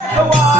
Hawaii.